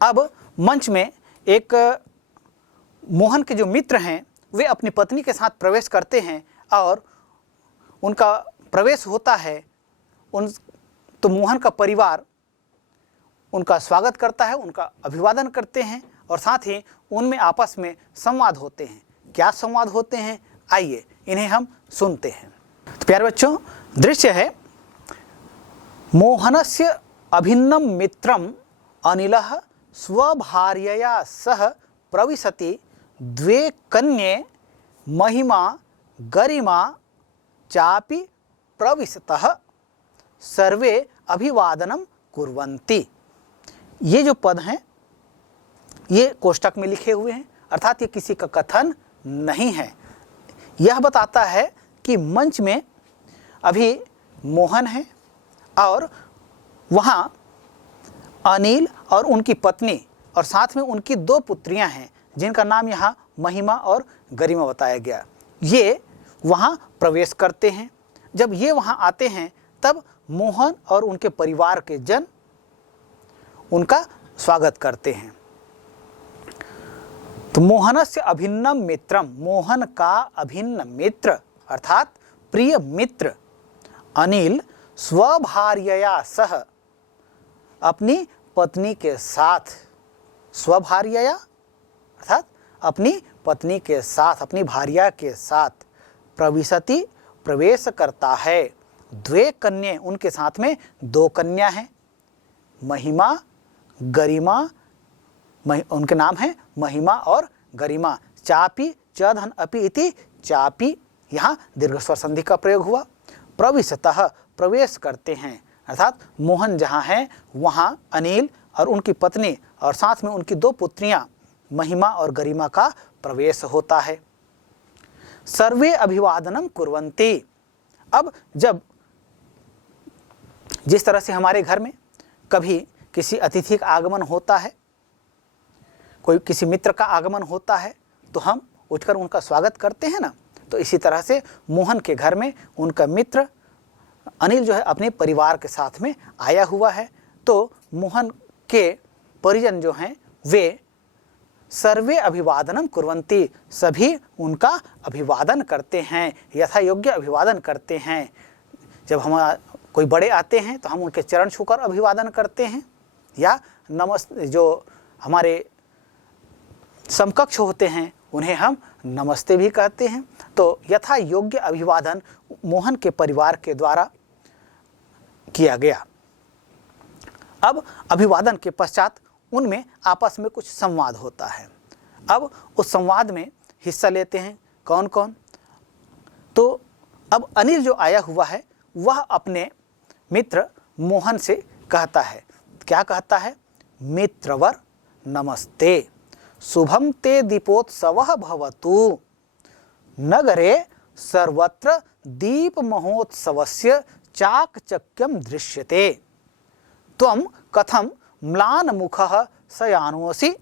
अब मंच में एक मोहन के जो मित्र हैं वे अपनी पत्नी के साथ प्रवेश करते हैं और उनका प्रवेश होता है। तो मोहन का परिवार उनका स्वागत करता है, उनका अभिवादन करते हैं और साथ ही उनमें आपस में संवाद होते हैं। क्या संवाद होते हैं, आइए इन्हें हम सुनते हैं। तो प्यारे बच्चों, दृश्य है मोहनस्य अभिन्नम मित्रम अनिलः स्वभार्यया सह प्रविशति द्वे कन्ये महिमा गरिमा चापि प्रविशतः सर्वे अभिवादनम कुर्वन्ति। ये जो पद हैं ये कोष्टक में लिखे हुए हैं, अर्थात ये किसी का कथन नहीं है। यह बताता है कि मंच में अभी मोहन है और वहाँ अनिल और उनकी पत्नी और साथ में उनकी 2 पुत्रियां हैं जिनका नाम यहाँ महिमा और गरिमा बताया गया। ये वहाँ प्रवेश करते हैं। जब ये वहाँ आते हैं तब मोहन और उनके परिवार के जन उनका स्वागत करते हैं। तो मोहनस्य अभिन्नम मित्रम, मोहन का अभिन्न मित्र अर्थात प्रिय मित्र अनिल स्वभार्यया सह, अपनी पत्नी के साथ, स्वभार्यया अर्थात अपनी पत्नी के साथ, अपनी भार्या के साथ प्रविशति प्रवेश करता है। द्वे कन्ये, उनके साथ में 2 कन्या हैं, महिमा गरिमा, उनके नाम है महिमा और गरिमा। चापी च धन अपि इति चापी, यहाँ दीर्घ स्वर संधि का प्रयोग हुआ। प्रविशतः, प्रवेश करते हैं, अर्थात मोहन जहाँ हैं वहाँ अनिल और उनकी पत्नी और साथ में उनकी 2 पुत्रियाँ महिमा और गरिमा का प्रवेश होता है। सर्वे अभिवादनम कुर्वन्ति। अब जब जिस तरह से हमारे घर में कभी किसी अतिथि का आगमन होता है, कोई किसी मित्र का आगमन होता है तो हम उठकर उनका स्वागत करते हैं ना, तो इसी तरह से मोहन के घर में उनका मित्र अनिल जो है अपने परिवार के साथ में आया हुआ है। तो मोहन के परिजन जो हैं वे सर्वे अभिवादनम कुर्वन्ति, सभी उनका अभिवादन करते हैं, यथा योग्य अभिवादन करते हैं। जब हमारा कोई बड़े आते हैं तो हम उनके चरण छूकर अभिवादन करते हैं, या नमस्ते, जो हमारे समकक्ष होते हैं उन्हें हम नमस्ते भी कहते हैं। तो यथा योग्य अभिवादन मोहन के परिवार के द्वारा किया गया। अब अभिवादन के पश्चात उनमें आपस में कुछ संवाद होता है। अब उस संवाद में हिस्सा लेते हैं कौन कौन, तो अब अनिल जो आया हुआ है वह अपने मित्र मोहन से कहता है, क्या कहता है, मित्रवर नमस्ते, शुभम ते दीपोत्सवः भवतु, नगरे सर्वत्र दीप महोत्सवस्य चाकचक्यं दृश्यते, त्वं कथं म्लानमुखः शयानोऽसि,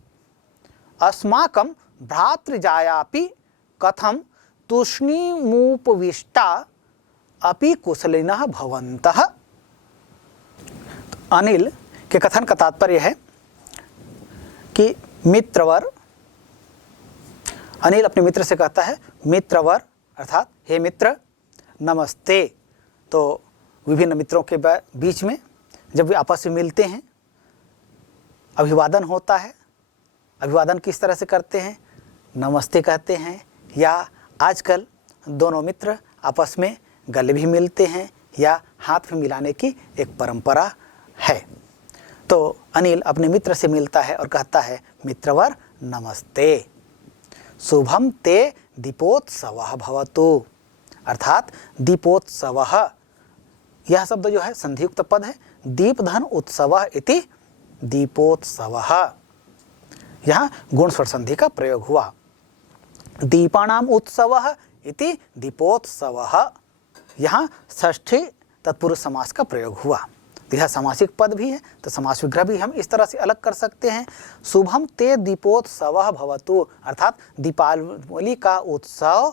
अस्माकं भ्रातृजायापि कथं तूष्णीमुपविष्टा अपि कुशलिनः भवन्तः। अनिल के कथन का तात्पर्य है कि मित्रवर, अनिल अपने मित्र से कहता है मित्रवर अर्थात हे मित्र नमस्ते। तो विभिन्न मित्रों के बीच में जब वे आपस में मिलते हैं अभिवादन होता है। अभिवादन किस तरह से करते हैं, नमस्ते कहते हैं, या आजकल दोनों मित्र आपस में गले भी मिलते हैं या हाथ में मिलाने की एक परंपरा है। तो अनिल अपने मित्र से मिलता है और कहता है मित्रवर नमस्ते, शुभम ते दीपोत्सवः भवतु, अर्थात दीपोत्सवः, यह शब्द जो है संधियुक्त पद है, दीपधन उत्सवः इति दीपोत्सवः, यहाँ गुण स्वर संधि का प्रयोग हुआ। दीपानाम उत्सवः इति दीपोत्सवः, यहाँ षष्ठी तत्पुरुष समास का प्रयोग हुआ। यह सामासिक पद भी है तो समास विग्रह भी हम इस तरह से अलग कर सकते हैं। शुभम ते दीपोत्सवः भवतु, अर्थात दीपावली का उत्सव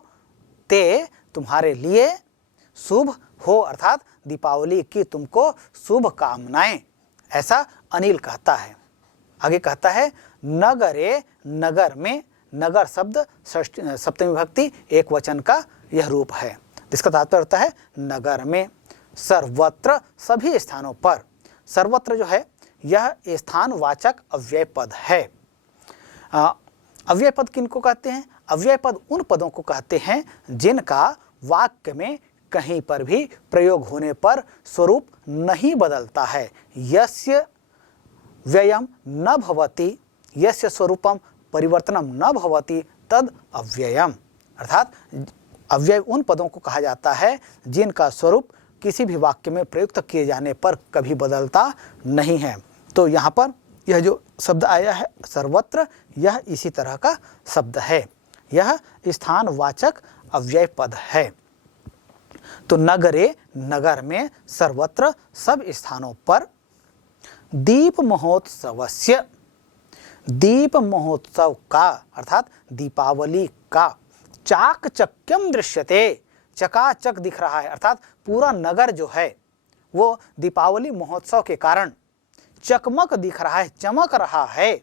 ते तुम्हारे लिए शुभ हो, अर्थात दीपावली की तुमको शुभ कामनाएं, ऐसा अनिल कहता है। आगे कहता है नगरे, नगर में, नगर शब्द सप्तमी विभक्ति एक वचन का यह रूप है। इसका तात्पर्य होता है नगर में, सर्वत्र सभी स्थानों पर। सर्वत्र जो है यह स्थानवाचक अव्यय पद है। अव्यय पद किनको कहते हैं? अव्यय पद उन पदों को कहते हैं जिनका वाक्य में कहीं पर भी प्रयोग होने पर स्वरूप नहीं बदलता है। यस्य व्ययम न भवति, यस्य स्वरूपम परिवर्तनम न भवति तद अव्ययम। अर्थात अव्यय उन पदों को कहा जाता है जिनका स्वरूप किसी भी वाक्य में प्रयुक्त किए जाने पर कभी बदलता नहीं है। तो यहाँ पर यह जो शब्द आया है सर्वत्र, यह इसी तरह का शब्द है। यह स्थानवाचक अव्यय पद है। तो नगरे, नगर में, सर्वत्र सब स्थानों पर। दीप महोत्सवस्य, दीप महोत्सव का अर्थात दीपावली का। चाकचक्यम दृश्यते, चकाचक दिख रहा है, अर्थात पूरा नगर जो है वो दीपावली महोत्सव के कारण चकमक दिख रहा है, चमक रहा है।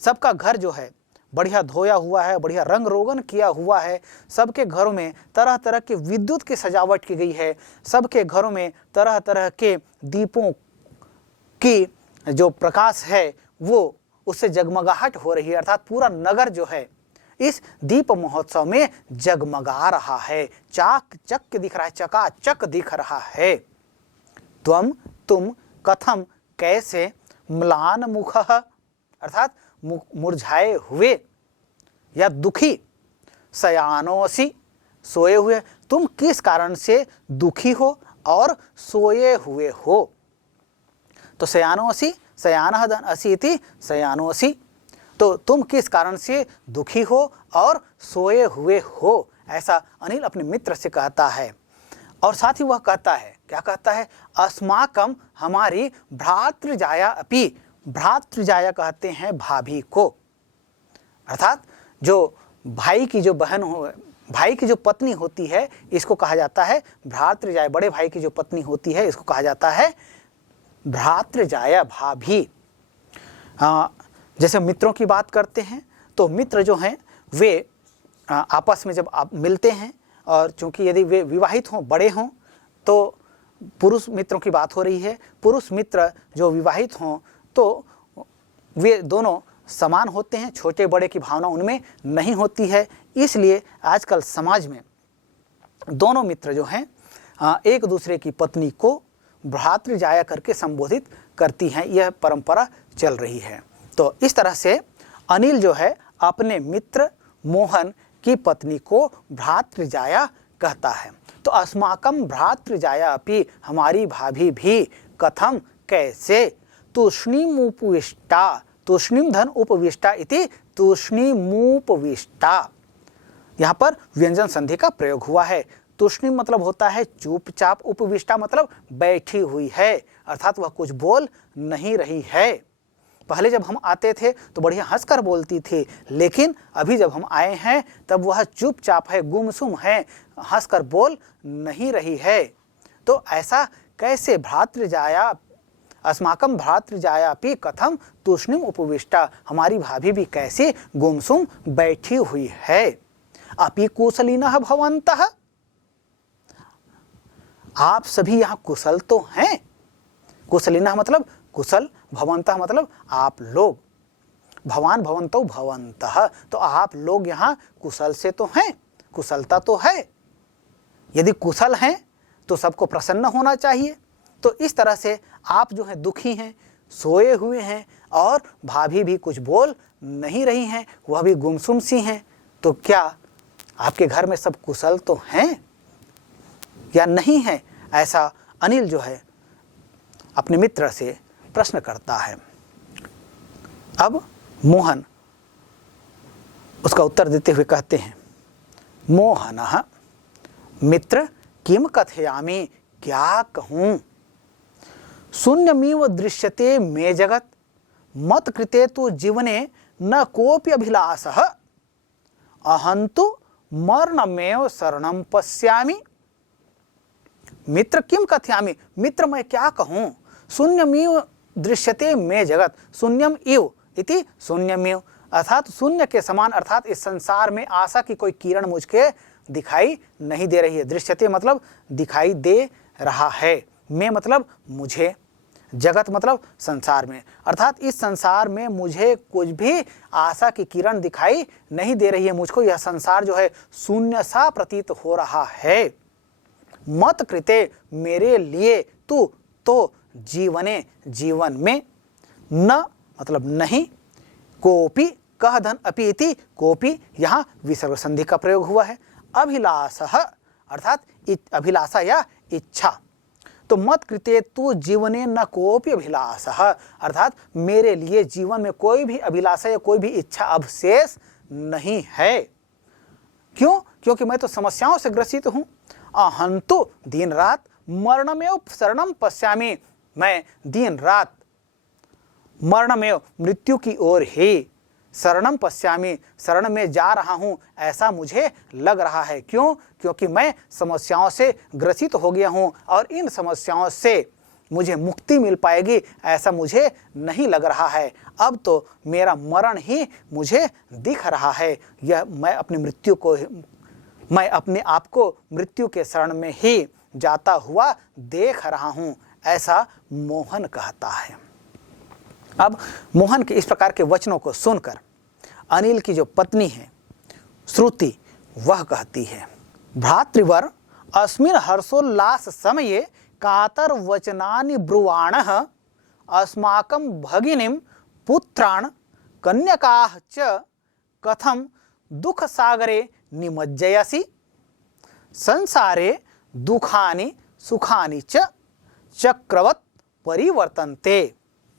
सबका घर जो है बढ़िया धोया हुआ है, बढ़िया रंग रोगन किया हुआ है। सबके घरों में तरह तरह के विद्युत की सजावट की गई है। सबके घरों में तरह तरह के दीपों की जो प्रकाश है वो उससे जगमगाहट हो रही है। अर्थात पूरा नगर जो है इस दीप महोत्सव में जगमगा रहा है, चाक चक दिख रहा है, चकाचक दिख रहा है। त्वम, तुम, कथम, कैसे, म्लान मुखः अर्थात मुरझाए हुए या दुखी, शयानोसि सोए हुए, तुम किस कारण से दुखी हो और सोए हुए हो। तो शयानोसि, शयानः धन असि इति शयानोसि, तो तुम किस कारण से दुखी हो और सोए हुए हो, ऐसा अनिल अपने मित्र से कहता है। और साथ ही वह कहता है, क्या कहता है? अस्माकम, हमारी, भ्रातृजाया अपि, भ्रातृजाया कहते हैं भाभी को, अर्थात जो भाई की जो बहन हो, भाई की जो पत्नी होती है इसको कहा जाता है भ्रातृजाया। बड़े भाई की जो पत्नी होती है इसको कहा जाता है भ्रातृजाया, भाभी। जैसे मित्रों की बात करते हैं तो मित्र जो हैं वे आपस में जब आप मिलते हैं, और चूंकि यदि वे विवाहित हों, बड़े हों, तो पुरुष मित्रों की बात हो रही है। पुरुष मित्र जो विवाहित हों तो वे दोनों समान होते हैं, छोटे बड़े की भावना उनमें नहीं होती है। इसलिए आजकल समाज में दोनों मित्र जो हैं एक दूसरे की पत्नी को भ्रातृजाया करके संबोधित करती हैं, यह परंपरा चल रही है। तो इस तरह से अनिल जो है अपने मित्र मोहन की पत्नी को भ्रातृजाया कहता है। तो अस्माकम भ्रातृजाया अपि, हमारी भाभी भी, कथम कैसे, तूष्णीमुपविष्टा, तूष्णीम धन उपविष्टा इति तूष्णीमुपविष्टा, यहाँ पर व्यंजन संधि का प्रयोग हुआ है। तूष्णीम मतलब होता है चुपचाप, उपविष्टा मतलब बैठी हुई है, अर्थात वह कुछ बोल नहीं रही है। पहले जब हम आते थे तो बढ़िया हंसकर बोलती थी, लेकिन अभी जब हम आए हैं तब वह चुपचाप है, गुमसुम है, हंसकर बोल नहीं रही है। तो ऐसा कैसे? भ्रातृजाया, अस्माकं भ्रातृजायापि कथम तूष्णीम उपविष्टा, हमारी भाभी भी कैसे गुमसुम बैठी हुई है। अपि कुशलिनः भवन्तः, आप सभी यहाँ कुशल तो हैं। कुशलिनः मतलब कुशल, भवन्तः मतलब आप लोग, भवान भवन्तौ भवन्तः, तो आप लोग यहाँ कुशल से तो हैं, कुशलता तो है। यदि कुशल हैं तो सबको प्रसन्न होना चाहिए। तो इस तरह से आप जो हैं दुखी हैं, सोए हुए हैं, और भाभी भी कुछ बोल नहीं रही हैं, वह भी गुमसुम सी हैं। तो क्या आपके घर में सब कुशल तो हैं या नहीं है? ऐसा अनिल जो है अपने मित्र से प्रश्न करता है। अब मोहन उसका उत्तर देते हुए कहते हैं, मोहनः, मित्र, किम कथयामि, क्या कहूँ, शून्यमेव दृश्यते मे जगत, मत कृते तु जीवने न कोऽपि अभिलाषः, अहंतु मरणमेव शरणं पश्यामि। मित्र किम कथयामि, मित्र मैं क्या कहूँ, शून्यमेव दृश्यते मे जगत, शून्यम इव इति शून्यमेव, अर्थात शून्य के समान, अर्थात इस संसार में आशा की कोई किरण मुझके दिखाई नहीं दे रही है। दृश्यते मतलब दिखाई दे रहा है, मैं मतलब मुझे, जगत मतलब संसार में, अर्थात इस संसार में मुझे कुछ भी आशा की किरण दिखाई नहीं दे रही है। मुझको यह संसार जो है शून्य सा प्रतीत हो रहा है। मत कृते मेरे लिए तू, तो जीवने जीवन में, न मतलब नहीं, कोपि कह धन अपि इति, कोपि यहाँ विसर्ग संधि का प्रयोग हुआ है। अभिलाषः अर्थात अभिलाषा या इच्छा, तो मत कृते तू जीवने न कोपि अभिलाषः, अर्थात मेरे लिए जीवन में कोई भी अभिलाषा या कोई भी इच्छा अवशेष नहीं है। क्यों? क्योंकि मैं तो समस्याओं से ग्रसित हूँ। अहंतु दिन रात मरणमेव शरणम पश्यामि, मैं दिन रात मरणमेव मृत्यु की ओर ही शरणम पश्यामि, शरण में जा रहा हूँ ऐसा मुझे लग रहा है। क्यों? क्योंकि मैं समस्याओं से ग्रसित हो गया हूँ और इन समस्याओं से मुझे मुक्ति मिल पाएगी ऐसा मुझे नहीं लग रहा है। अब तो मेरा मरण ही मुझे दिख रहा है। यह मैं अपने आप को मृत्यु के शरण में ही जाता हुआ देख रहा हूँ, ऐसा मोहन कहता है। अब मोहन के इस प्रकार के वचनों को सुनकर अनिल की जो पत्नी है श्रुति, वह कहती है, भ्रातृवर अस्मिन् हर्षोल्लास समये कातर वचनानि ब्रुवाणः अस्माकं भगिनीं पुत्रान् कन्यकाः च कथं दुख सागरे निमज्जयसि, संसारे दुखानि सुखानि च चक्रवत् परिवर्तन्ते,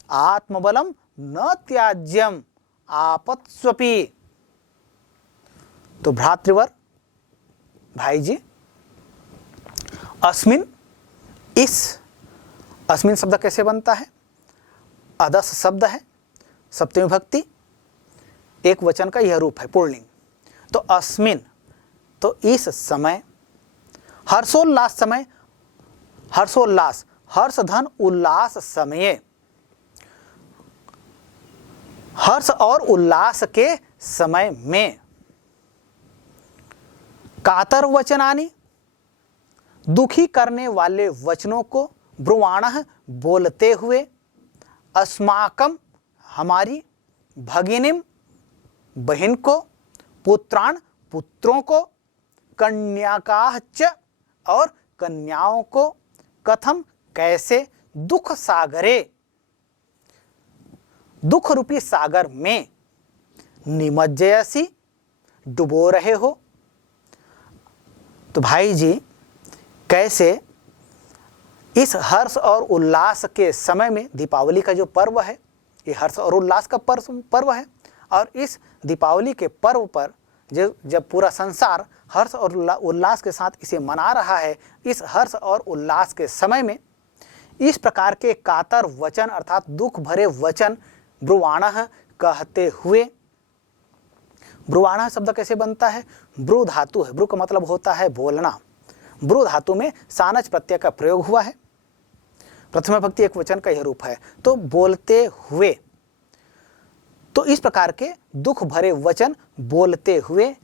आत्मबलम न त्याज्यम आपत्स्वपि। तो भ्रातृवर, भाई जी, अस्मिन, इस, अस्मिन शब्द कैसे बनता है? अदस शब्द है, सप्तमी विभक्ति, एक वचन का यह रूप है पुल्लिंग। तो अस्मिन, तो इस समय, हर्षोल्लास समय, हर्षोल्लास, हर्ष धन उल्लास समय, हर्ष और उल्लास के समय में, कातर वचनानि, दुखी करने वाले वचनों को, ब्रुवाणः बोलते हुए, अस्माकम हमारी, भगिनीम बहन को, पुत्रान पुत्रों को, कन्याकाः च और कन्याओं को, कथम कैसे, दुख सागरे दुख रूपी सागर में, निमज्जयसि डुबो रहे हो। तो भाई जी, कैसे इस हर्ष और उल्लास के समय में, दीपावली का जो पर्व है ये हर्ष और उल्लास का पर्व है, और इस दीपावली के पर्व पर जब पूरा संसार हर्ष और उल्लास के साथ इसे मना रहा है, इस हर्ष और उल्लास के समय में इस प्रकार के कातर वचन अर्थात दुख भरे वचन ब्रुवाणः कहते हुए, ब्रुवाणः शब्द कैसे बनता है? ब्रु धातु है, ब्रु का मतलब होता है बोलना, ब्रु धातु में सानच प्रत्यय का प्रयोग हुआ है, प्रथम विभक्ति एक वचन का यह रूप है, तो बोलते हुए। तो इस प्रकार के दुख भरे वचन बोलते हुए,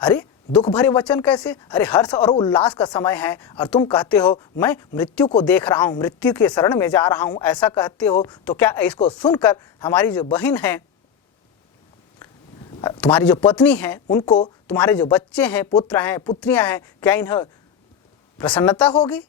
अरे दुख भरे वचन कैसे? अरे हर्ष और उल्लास का समय है और तुम कहते हो मैं मृत्यु को देख रहा हूँ, मृत्यु के शरण में जा रहा हूँ, ऐसा कहते हो। तो क्या इसको सुनकर हमारी जो बहन है, तुम्हारी जो पत्नी है, उनको, तुम्हारे जो बच्चे हैं, पुत्र हैं, पुत्रियां हैं, क्या इन्हें प्रसन्नता होगी?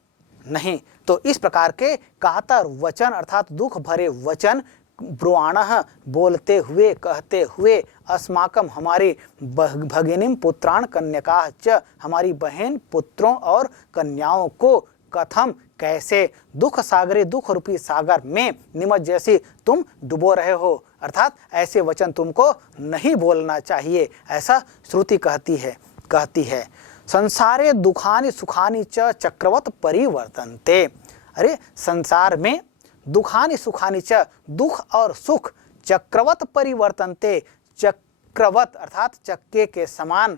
नहीं। तो इस प्रकार के कातर वचन अर्थात दुख भरे वचन ब्रुवाणः बोलते हुए, कहते हुए, अस्माकम हमारे, भगिनीम पुत्रान कन्यकाः च हमारी बहन, पुत्रों और कन्याओं को, कथम कैसे, दुख सागरे दुख रूपी सागर में, निमज्जयसि तुम डुबो रहे हो, अर्थात ऐसे वचन तुमको नहीं बोलना चाहिए, ऐसा श्रुति कहती है। संसारे दुखानि सुखानि च चक्रवत परिवर्तन्ते, अरे संसार में दुखानि सुखानि च, दुख और सुख, चक्रवत परिवर्तन्ते, चक्रवत अर्थात चक्के के समान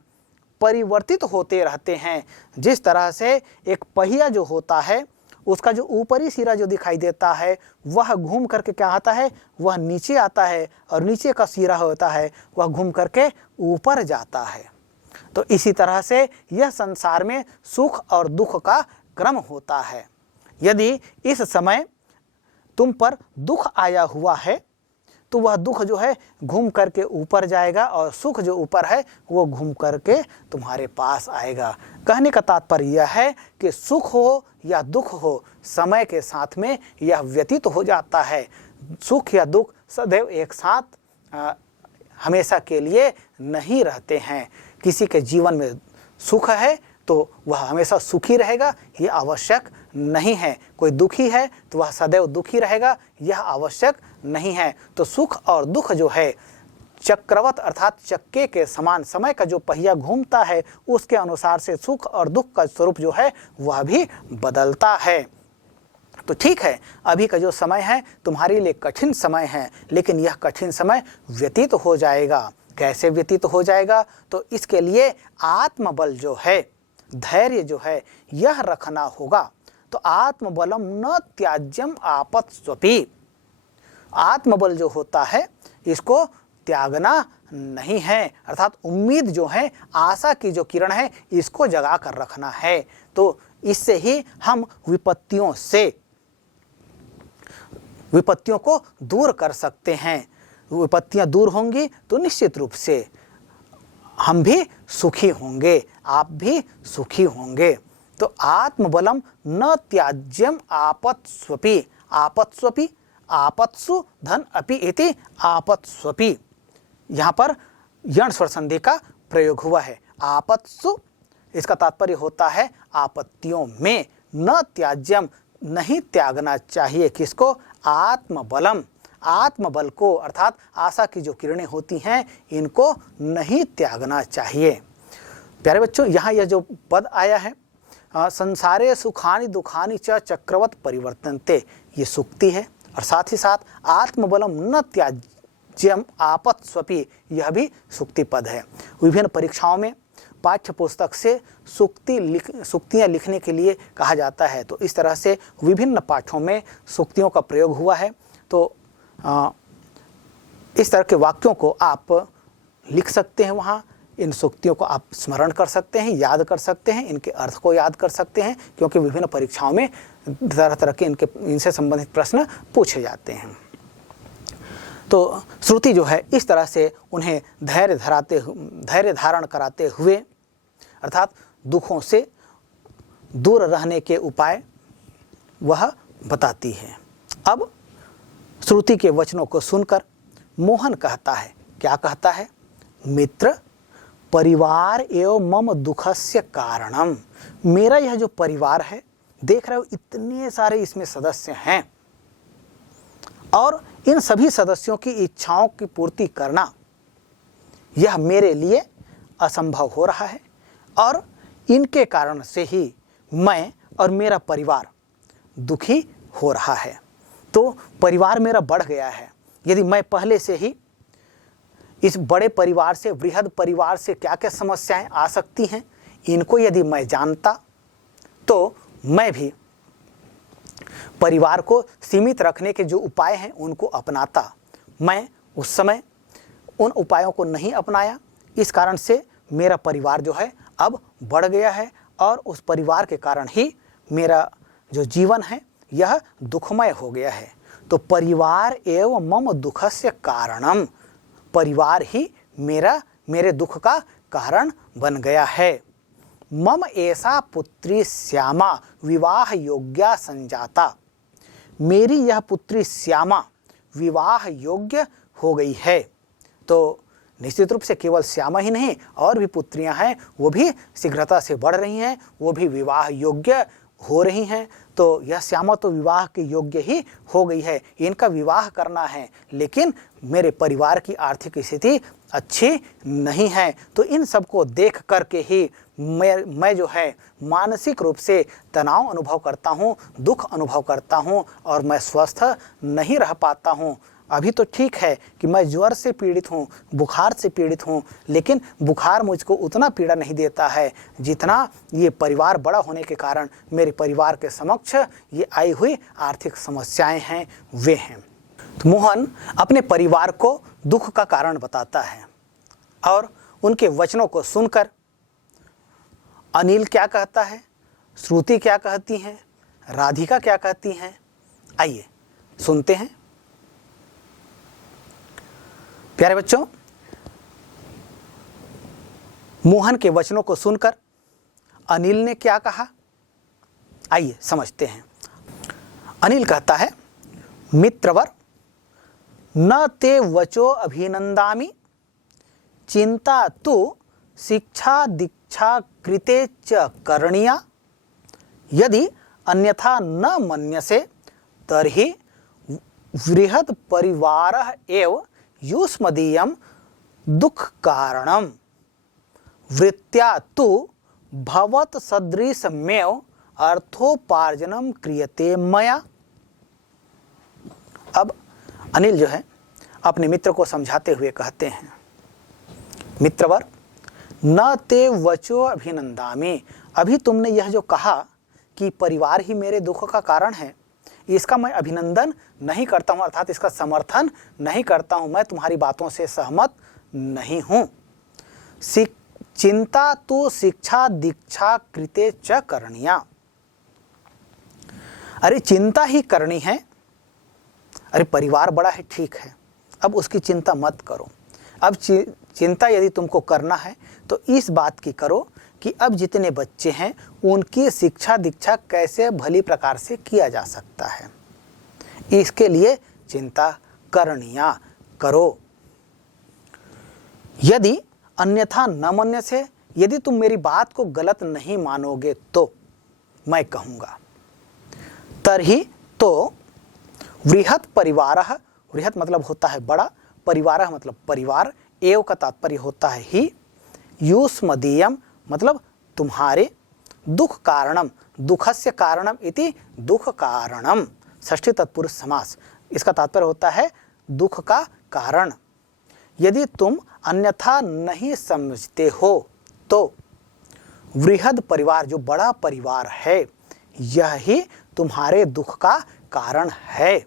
परिवर्तित होते रहते हैं। जिस तरह से एक पहिया जो होता है उसका जो ऊपरी सिरा जो दिखाई देता है वह घूम करके क्या आता है, वह नीचे आता है, और नीचे का सिरा होता है वह घूम करके ऊपर जाता है। तो इसी तरह से यह संसार में सुख और दुख का क्रम होता है। यदि इस समय तुम पर दुख आया हुआ है तो वह दुख जो है घूम करके ऊपर जाएगा, और सुख जो ऊपर है वो घूम करके तुम्हारे पास आएगा। कहने का तात्पर्य यह है कि सुख हो या दुख हो, समय के साथ में यह व्यतीत हो जाता है। सुख या दुख सदैव एक साथ हमेशा के लिए नहीं रहते हैं। किसी के जीवन में सुख है तो वह हमेशा सुखी रहेगा, ये आवश्यक नहीं है। कोई दुखी है तो वह सदैव दुखी रहेगा, यह आवश्यक नहीं है। तो सुख और दुख जो है चक्रवत अर्थात चक्के के समान, समय का जो पहिया घूमता है उसके अनुसार से सुख और दुख का स्वरूप जो है वह भी बदलता है। तो ठीक है, अभी का जो समय है तुम्हारे लिए कठिन समय है, लेकिन यह कठिन समय व्यतीत हो जाएगा। कैसे व्यतीत हो जाएगा? तो इसके लिए आत्मबल जो है, धैर्य जो है, यह रखना होगा। तो आत्मबलम न त्याज्यम आपत्स्वपि, आत्मबल जो होता है इसको त्यागना नहीं है, अर्थात उम्मीद जो है, आशा की जो किरण है, इसको जगा कर रखना है। तो इससे ही हम विपत्तियों को दूर कर सकते हैं। विपत्तियां दूर होंगी तो निश्चित रूप से हम भी सुखी होंगे, आप भी सुखी होंगे। तो आत्मबलम न त्याज्यम आपत्स्वपि, आपत्स्वपि आपत्सु धन अपि इति आपत्स्वपि, यहाँ पर यण स्वर संधि का प्रयोग हुआ है। आपत्सु इसका तात्पर्य होता है आपत्तियों में, न त्याज्यम नहीं त्यागना चाहिए। किसको? आत्मबलम, आत्मबल को, अर्थात आशा की जो किरणें होती हैं इनको नहीं त्यागना चाहिए। प्यारे बच्चों, यहाँ यह जो पद आया है संसारे सुखानि दुखानि च चक्रवत परिवर्तन्ते, ये सुक्ति है, और साथ ही साथ आत्मबलम न त्याज्यम आपत्स्वपि, यह भी सुक्ति पद है। विभिन्न परीक्षाओं में पाठ्य पुस्तक से सुक्तियाँ लिखने के लिए कहा जाता है। तो इस तरह से विभिन्न पाठों में सुक्तियों का प्रयोग हुआ है। तो इस तरह के वाक्यों को आप लिख सकते हैं वहाँ, इन सुक्तियों को आप स्मरण कर सकते हैं, याद कर सकते हैं, इनके अर्थ को याद कर सकते हैं, क्योंकि विभिन्न परीक्षाओं में तरह तरह के इनसे संबंधित प्रश्न पूछे जाते हैं। तो श्रुति जो है इस तरह से उन्हें धैर्य धारण कराते हुए, अर्थात दुखों से दूर रहने के उपाय वह बताती है। अब श्रुति के वचनों को सुनकर मोहन कहता है, क्या कहता है? मित्र, परिवार एवं मम दुखस्य कारणम, मेरा यह जो परिवार है, देख रहे हो इतने सारे इसमें सदस्य हैं, और इन सभी सदस्यों की इच्छाओं की पूर्ति करना यह मेरे लिए असंभव हो रहा है, और इनके कारण से ही मैं और मेरा परिवार दुखी हो रहा है। तो परिवार मेरा बढ़ गया है। यदि मैं पहले से ही इस बड़े परिवार से, बृहद परिवार से क्या क्या समस्याएं आ सकती हैं, इनको यदि मैं जानता तो मैं भी परिवार को सीमित रखने के जो उपाय हैं उनको अपनाता। मैं उस समय उन उपायों को नहीं अपनाया, इस कारण से मेरा परिवार जो है अब बढ़ गया है, और उस परिवार के कारण ही मेरा जो जीवन है यह दुखमय हो गया है। तो परिवार एवं मम दुखस्य कारणम, परिवार ही मेरे दुख का कारण बन गया है। मम ऐसा पुत्री श्यामा विवाह योग्या संजाता, मेरी यह पुत्री श्यामा विवाह योग्य हो गई है। तो निश्चित रूप से केवल श्यामा ही नहीं, और भी पुत्रियां हैं, वो भी शीघ्रता से बढ़ रही हैं, वो भी विवाह योग्य हो रही हैं। तो यह श्यामा तो विवाह के योग्य ही हो गई है, इनका विवाह करना है, लेकिन मेरे परिवार की आर्थिक स्थिति अच्छी नहीं है। तो इन सब को देख करके ही मैं जो है मानसिक रूप से तनाव अनुभव करता हूँ, दुख अनुभव करता हूँ, और मैं स्वस्थ नहीं रह पाता हूँ। अभी तो ठीक है कि मैं ज्वर से पीड़ित हूँ, बुखार से पीड़ित हूँ, लेकिन बुखार मुझको उतना पीड़ा नहीं देता है जितना ये परिवार बड़ा होने के कारण मेरे परिवार के समक्ष ये आई हुई आर्थिक समस्याएं हैं, वे हैं। तो मोहन अपने परिवार को दुख का कारण बताता है और उनके वचनों को सुनकर अनिल क्या कहता है, श्रुति क्या कहती हैं, राधिका क्या कहती हैं, आइए सुनते हैं। प्यारे बच्चों, मोहन के वचनों को सुनकर अनिल ने क्या कहा, आइए समझते हैं। अनिल कहता है, मित्रवर न ते वचो अभिनंदामि चिंता तु शिक्षा दीक्षा कृते च करणीया यदि अन्यथा न मन्यसे तर्हि बृहत् परिवारः एव युष्मदीयं दुःख कारणम वृत्त्या तु भवत सदृशमेव अर्थोपार्जनम क्रियते मया। अब अनिल जो है अपने मित्र को समझाते हुए कहते हैं, मित्रवर न ते वचो अभिनंदामि, अभी तुमने यह जो कहा कि परिवार ही मेरे दुख का कारण है, इसका मैं अभिनंदन नहीं करता हूँ, अर्थात इसका समर्थन नहीं करता हूँ, मैं तुम्हारी बातों से सहमत नहीं हूँ। चिंता तो शिक्षा दीक्षा कृते च करणीया, अरे चिंता ही करनी है, अरे परिवार बड़ा है ठीक है, अब उसकी चिंता मत करो। अब चिंता यदि तुमको करना है तो इस बात की करो कि अब जितने बच्चे हैं उनकी शिक्षा दीक्षा कैसे भली प्रकार से किया जा सकता है, इसके लिए चिंता करनिया करो। यदि अन्यथा न मानने से, यदि तुम मेरी बात को गलत नहीं मानोगे तो मैं कहूँगा, तरही तो वृहत् परिवारः, वृहत् मतलब होता है बड़ा, परिवारः मतलब परिवार, एव का तात्पर्य होता है ही, युष्मदीयम मतलब तुम्हारे, दुख कारणम, दुखस्य कारणम इति दुख कारणम, षष्ठी तत्पुरुष समास, इसका तात्पर्य होता है दुख का कारण। यदि तुम अन्यथा नहीं समझते हो तो वृहद परिवार, जो बड़ा परिवार है, यह ही तुम्हारे दुख का कारण है।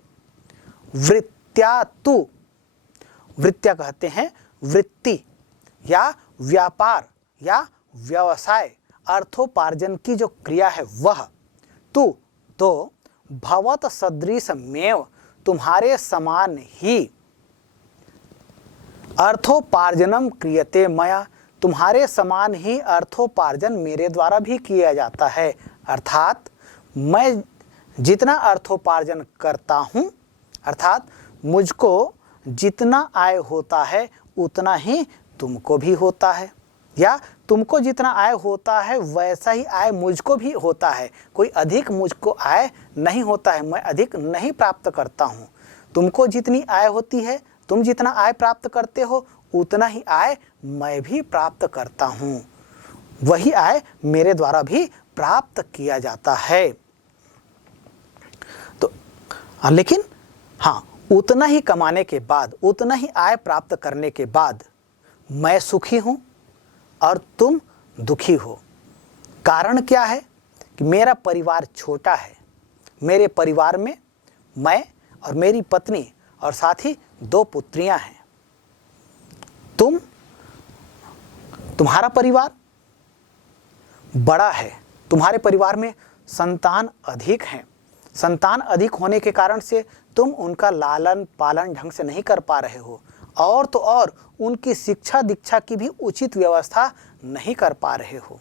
वृत्त्या तु, वृत्त्या कहते हैं वृत्ति या व्यापार या व्यवसाय, अर्थोपार्जन की जो क्रिया है वह, तू तो भवत सदृशमेव तुम्हारे समान ही, अर्थोपार्जनम क्रियते मया, तुम्हारे समान ही अर्थोपार्जन मेरे द्वारा भी किया जाता है। अर्थात मैं जितना अर्थोपार्जन करता हूँ, अर्थात मुझको जितना आय होता है उतना ही तुमको भी होता है, या तुमको जितना आय होता है वैसा ही आय मुझको भी होता है। कोई अधिक मुझको आय नहीं होता है, मैं अधिक नहीं प्राप्त करता हूँ। तुमको जितनी आय होती है, तुम जितना आय प्राप्त करते हो उतना ही आय मैं भी प्राप्त करता हूँ, वही आय मेरे द्वारा भी प्राप्त किया जाता है। तो लेकिन हाँ, उतना ही कमाने के बाद, उतना ही आय प्राप्त करने के बाद मैं सुखी हूँ और तुम दुखी हो। कारण क्या है कि मेरा परिवार छोटा है, मेरे परिवार में मैं और मेरी पत्नी और साथ ही 2 पुत्रियां हैं। तुम्हारा परिवार बड़ा है, तुम्हारे परिवार में संतान अधिक हैं। संतान अधिक होने के कारण से तुम उनका लालन पालन ढंग से नहीं कर पा रहे हो, और तो और उनकी शिक्षा दीक्षा की भी उचित व्यवस्था नहीं कर पा रहे हो।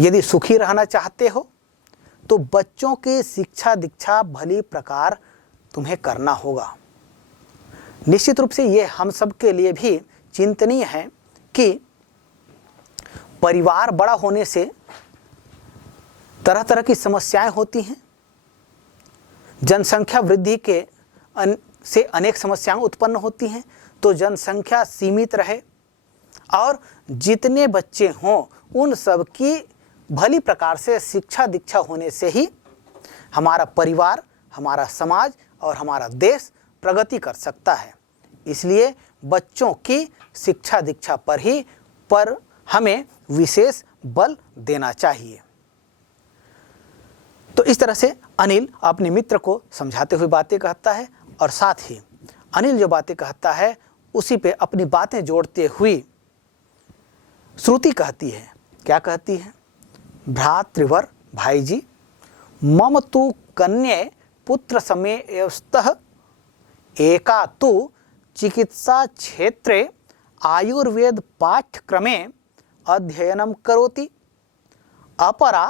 यदि सुखी रहना चाहते हो तो बच्चों की शिक्षा दीक्षा भली प्रकार तुम्हें करना होगा। निश्चित रूप से ये हम सब के लिए भी चिंतनीय है कि परिवार बड़ा होने से तरह तरह की समस्याएं होती हैं। जनसंख्या वृद्धि के से अनेक समस्याएं उत्पन्न होती हैं, तो जनसंख्या सीमित रहे और जितने बच्चे हों उन सब की भली प्रकार से शिक्षा दीक्षा होने से ही हमारा परिवार, हमारा समाज और हमारा देश प्रगति कर सकता है। इसलिए बच्चों की शिक्षा दीक्षा पर हमें विशेष बल देना चाहिए। तो इस तरह से अनिल अपने मित्र को समझाते हुए बातें कहता है और साथ ही अनिल जो बातें कहता है उसी पे अपनी बातें जोड़ते हुए श्रुति कहती है। क्या कहती है? भ्रातृवर भाईजी, मम तु कन्ये पुत्र समेस्तः एका तु चिकित्सा क्षेत्रे आयुर्वेद पाठ्यक्रमे अध्ययनं करोति, अपरा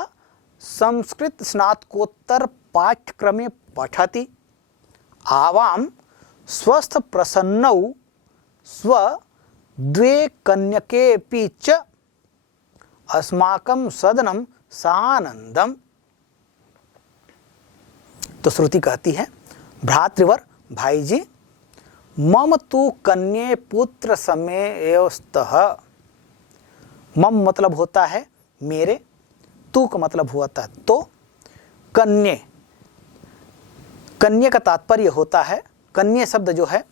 संस्कृत स्नातकोत्तर पाठ्यक्रमे पठति, आवां स्वस्थ प्रसन्नौ स्व द्वे कन्यकेऽपि च अस्माकं सदनं सानंदम। तो श्रुति कहती है, भ्रातृवर भाईजी, मम तु कन्ये पुत्र समेस्तः। मम मतलब होता है मेरे, तू का मतलब होता है तो, कन्ये, कन्ये का तात्पर्य होता है, कन्ये शब्द जो है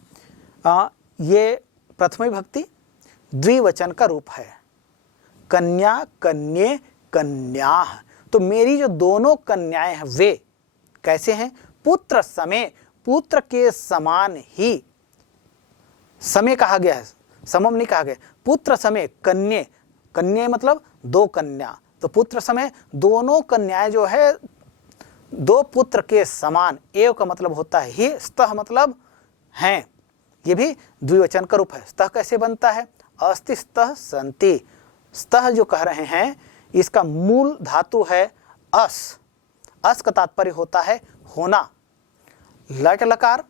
ये प्रथम विभक्ति द्विवचन का रूप है। कन्या, कन्ये, कन्या। तो मेरी जो दोनों कन्याएं हैं वे कैसे हैं? पुत्र समे, पुत्र के समान ही। समय कहा गया है, समम नहीं कहा गया। पुत्र समय कन्ये, कन्ये मतलब दो कन्या, तो पुत्र समय दोनों कन्याएं जो है दो पुत्र के समान। एव का मतलब होता है ही, स्तः मतलब हैं, ये भी द्विवचन का रूप है। स्तः कैसे बनता है? अस्ति स्तः सन्ति। स्तः जो कह रहे हैं इसका मूल धातु है अस। अस का तात्पर्य होता है होना। लट लकार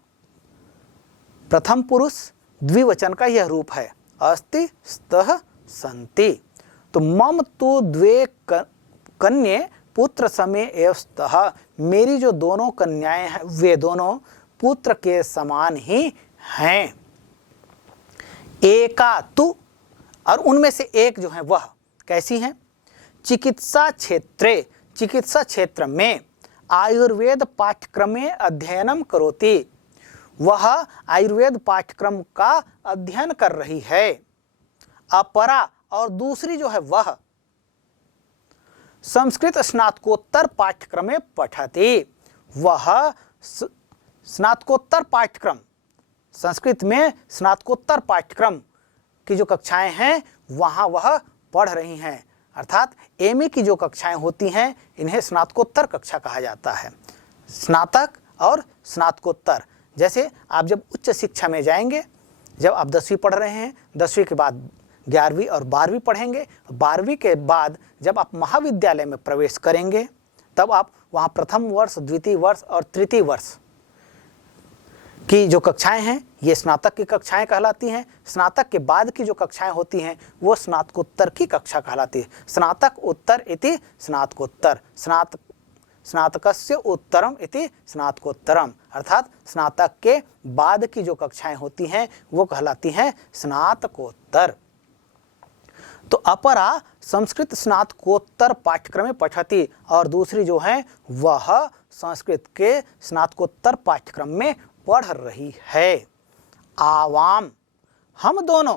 प्रथम पुरुष द्विवचन का यह रूप है, अस्ति स्तः सन्ति। तो मम तु द्वे कन्ये पुत्र समेस्तः, मेरी जो दोनों कन्याएं हैं वे दोनों पुत्र के समान ही हैं। एका तु, और उनमें से एक जो है वह कैसी हैं? चिकित्सा क्षेत्रे, चिकित्सा क्षेत्र में आयुर्वेद पाठ्यक्रमे अध्ययनम करोति, वह आयुर्वेद पाठ्यक्रम का अध्ययन कर रही है। अपरा, और दूसरी जो है वह संस्कृत स्नातकोत्तर पाठ्यक्रमे पठति, वह स्नातकोत्तर पाठ्यक्रम, संस्कृत में स्नातकोत्तर पाठ्यक्रम की जो कक्षाएं हैं वहां वह पढ़ रही हैं। अर्थात एमए की जो कक्षाएं होती हैं इन्हें स्नातकोत्तर कक्षा कहा जाता है। स्नातक और स्नातकोत्तर, जैसे आप जब उच्च शिक्षा में जाएंगे, जब आप 10वीं पढ़ रहे हैं, 10वीं के बाद 11वीं और 12वीं पढ़ेंगे, 12वीं के बाद जब आप महाविद्यालय में प्रवेश करेंगे तब आप वहाँ प्रथम वर्ष, द्वितीय वर्ष और तृतीय वर्ष की जो कक्षाएं हैं ये स्नातक की कक्षाएं कहलाती हैं। स्नातक के बाद की जो कक्षाएं होती हैं वो स्नातकोत्तर की कक्षा कहलाती है। स्नातक उत्तर इति स्नातकोत्तर, स्नातकस्य उत्तरम इति स्नातकोत्तरम, अर्थात स्नातक के बाद की जो कक्षाएं होती हैं वो कहलाती हैं स्नातकोत्तर। तो अपरा संस्कृत स्नातकोत्तर पाठ्यक्रम पठति, और दूसरी जो है वह संस्कृत के स्नातकोत्तर पाठ्यक्रम में पढ़ रही है। आवाम, हम दोनों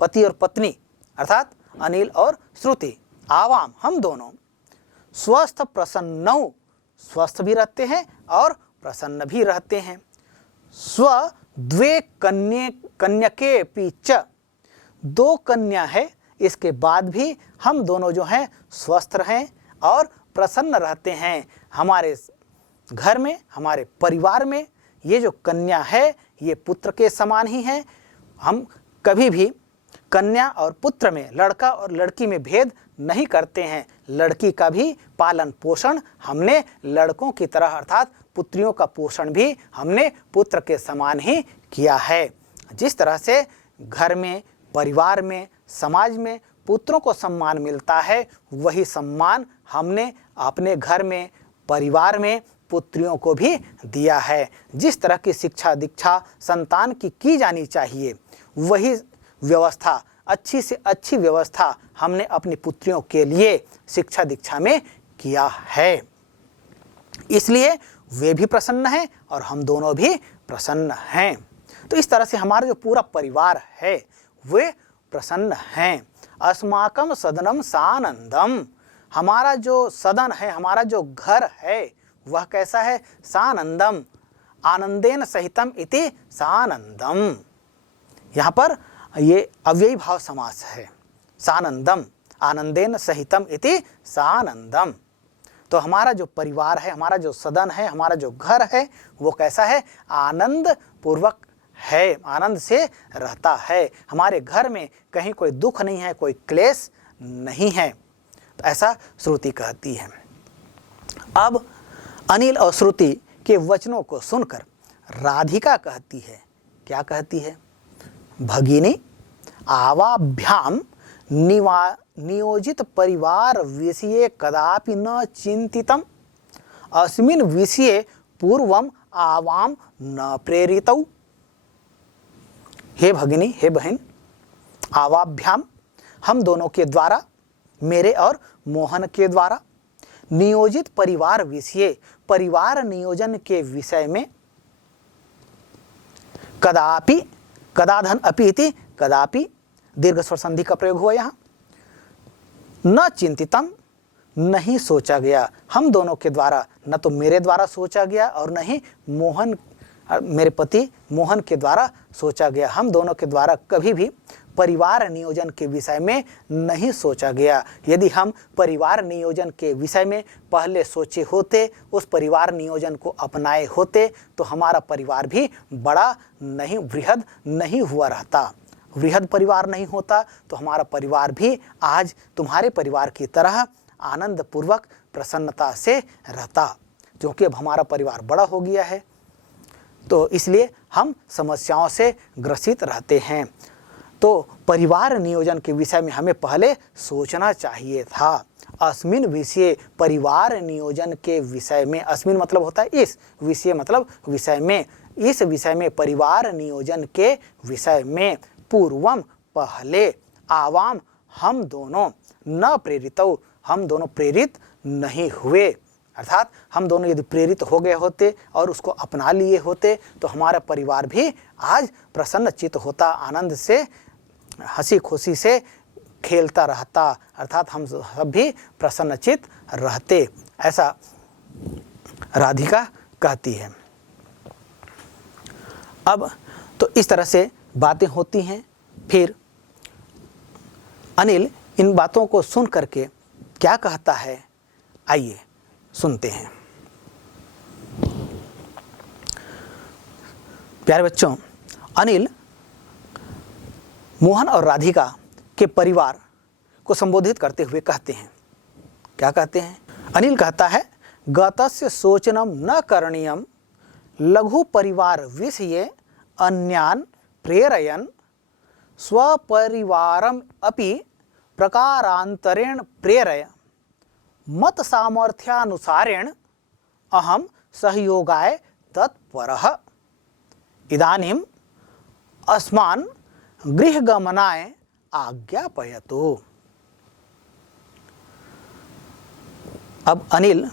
पति और पत्नी अर्थात अनिल और श्रुति, आवाम हम दोनों स्वस्थ प्रसन्नौ, स्वस्थ भी रहते हैं और प्रसन्न भी रहते हैं। स्व द्वे कन्यकेऽपि च, दो कन्या है इसके बाद भी हम दोनों जो हैं स्वस्थ रहें और प्रसन्न रहते हैं। हमारे घर में, हमारे परिवार में ये जो कन्या है ये पुत्र के समान ही है। हम कभी भी कन्या और पुत्र में, लड़का और लड़की में भेद नहीं करते हैं। लड़की का भी पालन पोषण हमने लड़कों की तरह अर्थात पुत्रियों का पोषण भी हमने पुत्र के समान ही किया है। जिस तरह से घर में, परिवार में, समाज में पुत्रों को सम्मान मिलता है वही सम्मान हमने अपने घर में, परिवार में पुत्रियों को भी दिया है। जिस तरह की शिक्षा दीक्षा संतान की जानी चाहिए वही व्यवस्था, अच्छी से अच्छी व्यवस्था हमने अपनी पुत्रियों के लिए शिक्षा दीक्षा में किया है। इसलिए वे भी प्रसन्न हैं और हम दोनों भी प्रसन्न हैं। तो इस तरह से हमारा जो पूरा परिवार है वे प्रसन्न हैं। अस्माकं सदनम सानंदम, हमारा जो सदन है, हमारा जो घर है वह कैसा है? सानंदम, आनंदेन सहितम इति सानंदम। यहाँ पर ये अव्ययी भाव समास है। सानंदम, आनंदेन सहितम इति सानंदम। तो हमारा जो परिवार है, हमारा जो सदन है, हमारा जो घर है वो कैसा है? आनंद पूर्वक है, आनंद से रहता है। हमारे घर में कहीं कोई दुख नहीं है, कोई क्लेश नहीं है। तो ऐसा श्रुति कहती है। अब अनिल और श्रुति के वचनों को सुनकर राधिका कहती है, क्या कहती है? भगिनी आवाभ्याम नियोजित परिवार विषये कदापि न चिंतितम, अस्मिन् विषये पूर्वम आवाम न प्रेरितौ। हे भगिनी, हे बहन, आवाभ्याम, हम दोनों के द्वारा, मेरे और मोहन के द्वारा, नियोजित परिवार विषय, परिवार नियोजन के विषय में, कदापि, कदाधन अपि इति कदापि दीर्घ स्वर संधि का प्रयोग हुआ यहाँ, न चिंतितम, नहीं सोचा गया। हम दोनों के द्वारा, न तो मेरे द्वारा सोचा गया और न ही मोहन, मेरे पति मोहन के द्वारा सोचा गया। हम दोनों के द्वारा कभी भी परिवार नियोजन के विषय में नहीं सोचा गया। यदि हम परिवार नियोजन के विषय में पहले सोचे होते, उस परिवार नियोजन को अपनाए होते, तो हमारा परिवार भी बड़ा नहीं, वृहद नहीं हुआ रहता। वृहद परिवार नहीं होता तो हमारा परिवार भी आज तुम्हारे परिवार की तरह आनंद पूर्वक प्रसन्नता से रहता। क्योंकि अब हमारा परिवार बड़ा हो गया है तो इसलिए हम समस्याओं से ग्रसित रहते हैं। तो परिवार नियोजन के विषय में हमें पहले सोचना चाहिए था। अस्मिन विषय, परिवार नियोजन के विषय में, अस्मिन मतलब होता है इस, विषय मतलब विषय में, इस विषय में, परिवार नियोजन के विषय में, पूर्वम पहले, आवाम हम दोनों, न प्रेरितौ हम दोनों प्रेरित नहीं हुए। अर्थात हम दोनों यदि प्रेरित हो गए होते और उसको अपना लिए होते तो हमारा परिवार भी आज प्रसन्न चित्त होता, आनंद से, हंसी खुशी से खेलता रहता। अर्थात हम सब भी प्रसन्न चित्त रहते, ऐसा राधिका कहती है। अब तो इस तरह से बातें होती हैं। फिर अनिल इन बातों को सुन करके क्या कहता है, आइए सुनते हैं। प्यारे बच्चों, अनिल मोहन और राधिका के परिवार को संबोधित करते हुए कहते हैं, क्या कहते हैं? अनिल कहता है, गतस्य सोचनम न करणीयम लघु परिवार विषये अन्यान प्रेरयन् स्वपरिवारम अपि प्रकारांतरेण प्रेरय मत सामर्थ्यानुसारेण अहम सहयोगाय तत्परः। इदानीम अस्मान् गृहगमनाय आज्ञापयतु। अब अनिल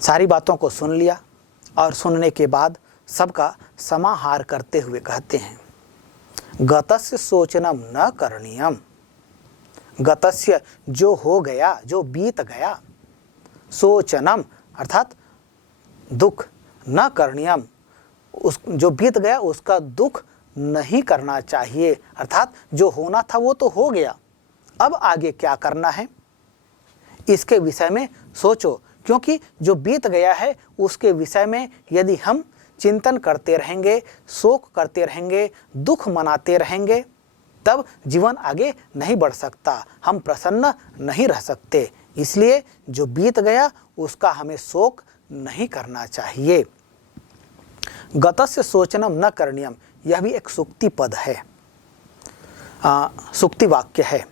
सारी बातों को सुन लिया और सुनने के बाद सबका समाहार करते हुए कहते हैं, गतस्य सोचनम न करणीयम। गतस्य जो हो गया, जो बीत गया, सोचनम अर्थात दुख, न करणीयम उस जो बीत गया उसका दुख नहीं करना चाहिए। अर्थात जो होना था वो तो हो गया, अब आगे क्या करना है इसके विषय में सोचो। क्योंकि जो बीत गया है उसके विषय में यदि हम चिंतन करते रहेंगे, शोक करते रहेंगे, दुख मनाते रहेंगे, तब जीवन आगे नहीं बढ़ सकता, हम प्रसन्न नहीं रह सकते। इसलिए जो बीत गया उसका हमें शोक नहीं करना चाहिए। गतस्य सोचनम न करणीयम, यह भी एक सूक्ति पद है, सूक्ति वाक्य है।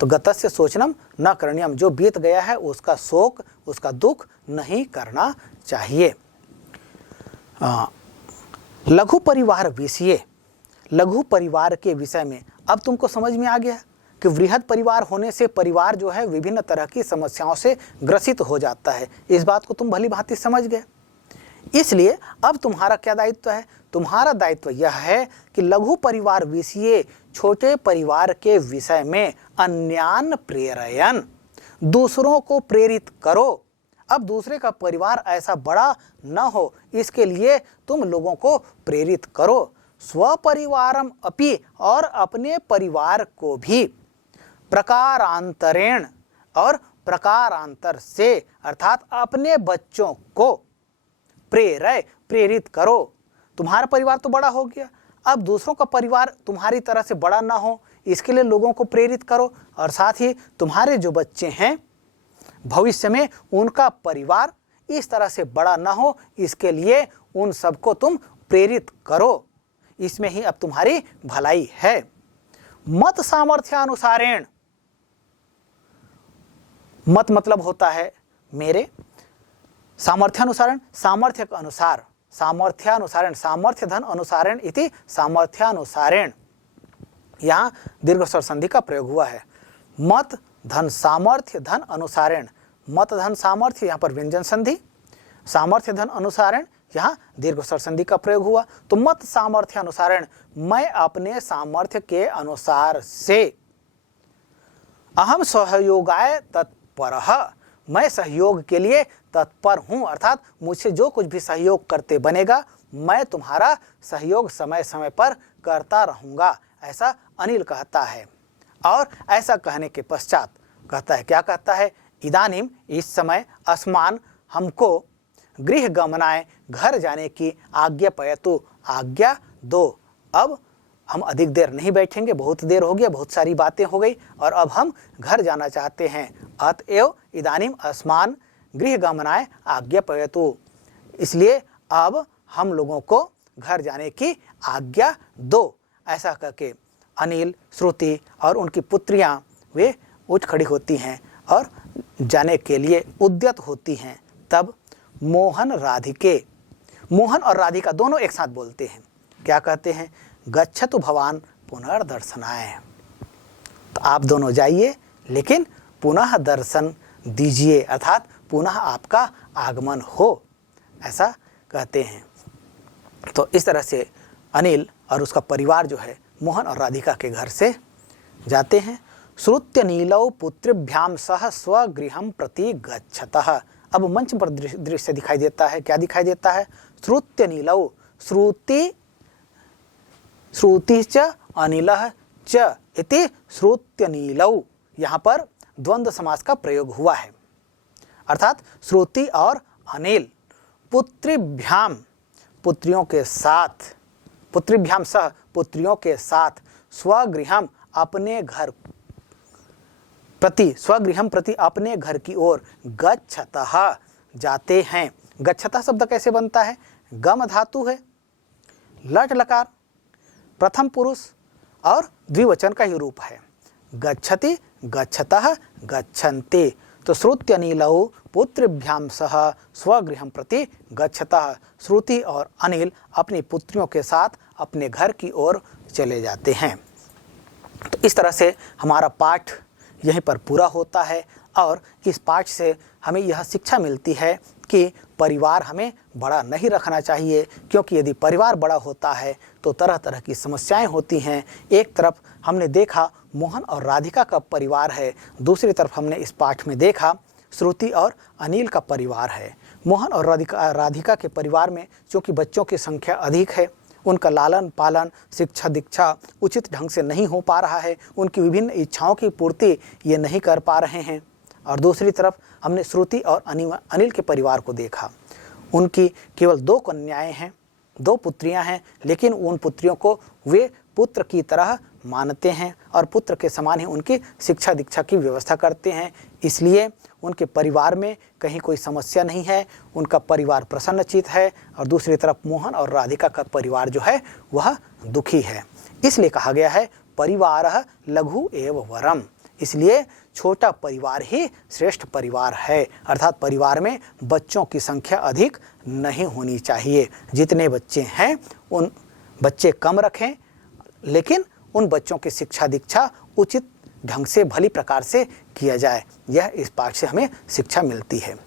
तो गतस्य सोचनम न करणीयम, जो बीत गया है उसका शोक, उसका दुख नहीं करना चाहिए। लघु परिवार विषय, लघु परिवार के विषय में अब तुमको समझ में आ गया कि वृहद परिवार होने से परिवार जो है विभिन्न तरह की समस्याओं से ग्रसित हो जाता है। इस बात को तुम भली भांति समझ गए। इसलिए अब तुम्हारा क्या दायित्व है? तुम्हारा दायित्व यह है कि लघु परिवार विषये, छोटे परिवार के विषय में अन्यान प्रेरयन, दूसरों को प्रेरित करो। अब दूसरे का परिवार ऐसा बड़ा न हो, इसके लिए तुम लोगों को प्रेरित करो। स्वपरिवारम अपि, और अपने परिवार को भी, प्रकारांतरेण, और प्रकारांतर से, अर्थात अपने बच्चों को प्रेरित करो। तुम्हारा परिवार तो बड़ा हो गया, अब दूसरों का परिवार तुम्हारी तरह से बड़ा ना हो, इसके लिए लोगों को प्रेरित करो। और साथ ही तुम्हारे जो बच्चे हैं भविष्य में उनका परिवार इस तरह से बड़ा ना हो, इसके लिए उन सबको तुम प्रेरित करो। इसमें ही अब तुम्हारी भलाई है। मत सामर्थ्यानुसारेण, मत मतलब होता है मेरे, सामर्थ्यानुसारेण सामर्थ्य के अनुसार, सामर्थ्यानुसारेण सामर्थ्य धन अनुसारेण इति सामर्थ्यानुसारेण, यहाँ दीर्घ स्वर संधि का प्रयोग हुआ है। मत धन सामर्थ्य धन अनुसारेण, मत धन सामर्थ्य यहाँ पर व्यंजन संधि, सामर्थ्य धन अनुसारेण यहाँ दीर्घ स्वर संधि का प्रयोग हुआ। तो मत सामर्थ्य अनुसारेण, मैं अपने सामर्थ्य के अनुसार से, अहम सहयोगाय तत्परः, मैं सहयोग के लिए तत्पर हूँ, अर्थात मुझसे जो कुछ भी सहयोग करते बनेगा मैं तुम्हारा सहयोग समय समय पर करता रहूँगा, ऐसा अनिल कहता है। और ऐसा कहने के पश्चात कहता है, क्या कहता है? इदानीम, इस समय, अस्मान, हमको, गृह गमनाय, घर जाने की आज्ञा पयतु, आज्ञा दो। अब हम अधिक देर नहीं बैठेंगे, बहुत देर हो गया, बहुत सारी बातें हो गई और अब हम घर जाना चाहते हैं। अतएव इदानीम अस्मान गृह गमनाय आज्ञा पयतु, इसलिए अब हम लोगों को घर जाने की आज्ञा दो। ऐसा करके अनिल, श्रुति और उनकी पुत्रियां वे उठ खड़ी होती हैं और जाने के लिए उद्यत होती हैं। तब मोहन राधिके, मोहन और राधिका दोनों एक साथ बोलते हैं, क्या कहते हैं? गच्छतु भवान पुनर्दर्शनाय, तो आप दोनों जाइए लेकिन पुनः दर्शन दीजिए, अर्थात पुनः आपका आगमन हो, ऐसा कहते हैं। तो इस तरह से अनिल और उसका परिवार जो है मोहन और राधिका के घर से जाते हैं। श्रुत्य नीलौ पुत्रिभ्याम सह स्वगृहं प्रति गच्छतः। अब मंच पर दृश्य दिखाई देता है, क्या दिखाई देता है? श्रुत्य नीलौ, श्रुति च अनिलः च इति श्रुत्य नीलौ, यहाँ पर द्वंद्व समास का प्रयोग हुआ है, अर्थात श्रुति और अनिल पुत्रिभ्याम, पुत्रियों के साथ, पुत्रिभ्याम सह पुत्रियों के साथ, स्वगृहम अपने घर प्रति, स्वगृहम प्रति अपने घर की ओर, गच्छतः जाते हैं। गच्छतः शब्द कैसे बनता है? गम धातु है, लट लकार, प्रथम पुरुष और द्विवचन का ही रूप है। गच्छति, गच्छतः, गच्छन्ति। तो श्रुत्य नीलौ पुत्रिभ्याम सह स्वगृहं प्रति गच्छतः, श्रुति और अनिल अपनी पुत्रियों के साथ अपने घर की ओर चले जाते हैं। तो इस तरह से हमारा पाठ यहीं पर पूरा होता है और इस पाठ से हमें यह शिक्षा मिलती है कि परिवार हमें बड़ा नहीं रखना चाहिए, क्योंकि यदि परिवार बड़ा होता है तो तरह तरह की समस्याएं होती हैं। एक तरफ हमने देखा मोहन और राधिका का परिवार है, दूसरी तरफ हमने इस पाठ में देखा श्रुति और अनिल का परिवार है। मोहन और राधिका के परिवार में चूँकि बच्चों की संख्या अधिक है, उनका लालन पालन, शिक्षा दीक्षा उचित ढंग से नहीं हो पा रहा है, उनकी विभिन्न इच्छाओं की पूर्ति ये नहीं कर पा रहे हैं। और दूसरी तरफ हमने श्रुति और अनिल के परिवार को देखा, उनकी केवल 2 कन्याएं हैं, 2 पुत्रियां हैं, लेकिन उन पुत्रियों को वे पुत्र की तरह मानते हैं और पुत्र के समान ही उनकी शिक्षा दीक्षा की व्यवस्था करते हैं। इसलिए उनके परिवार में कहीं कोई समस्या नहीं है, उनका परिवार प्रसन्नचित है। और दूसरी तरफ मोहन और राधिका का परिवार जो है वह दुखी है। इसलिए कहा गया है परिवारः लघु एव वरम, इसलिए छोटा परिवार ही श्रेष्ठ परिवार है, अर्थात परिवार में बच्चों की संख्या अधिक नहीं होनी चाहिए। जितने बच्चे हैं उन बच्चे कम रखें, लेकिन उन बच्चों की शिक्षा दीक्षा उचित ढंग से भली प्रकार से किया जाए। यह इस पाठ से हमें शिक्षा मिलती है।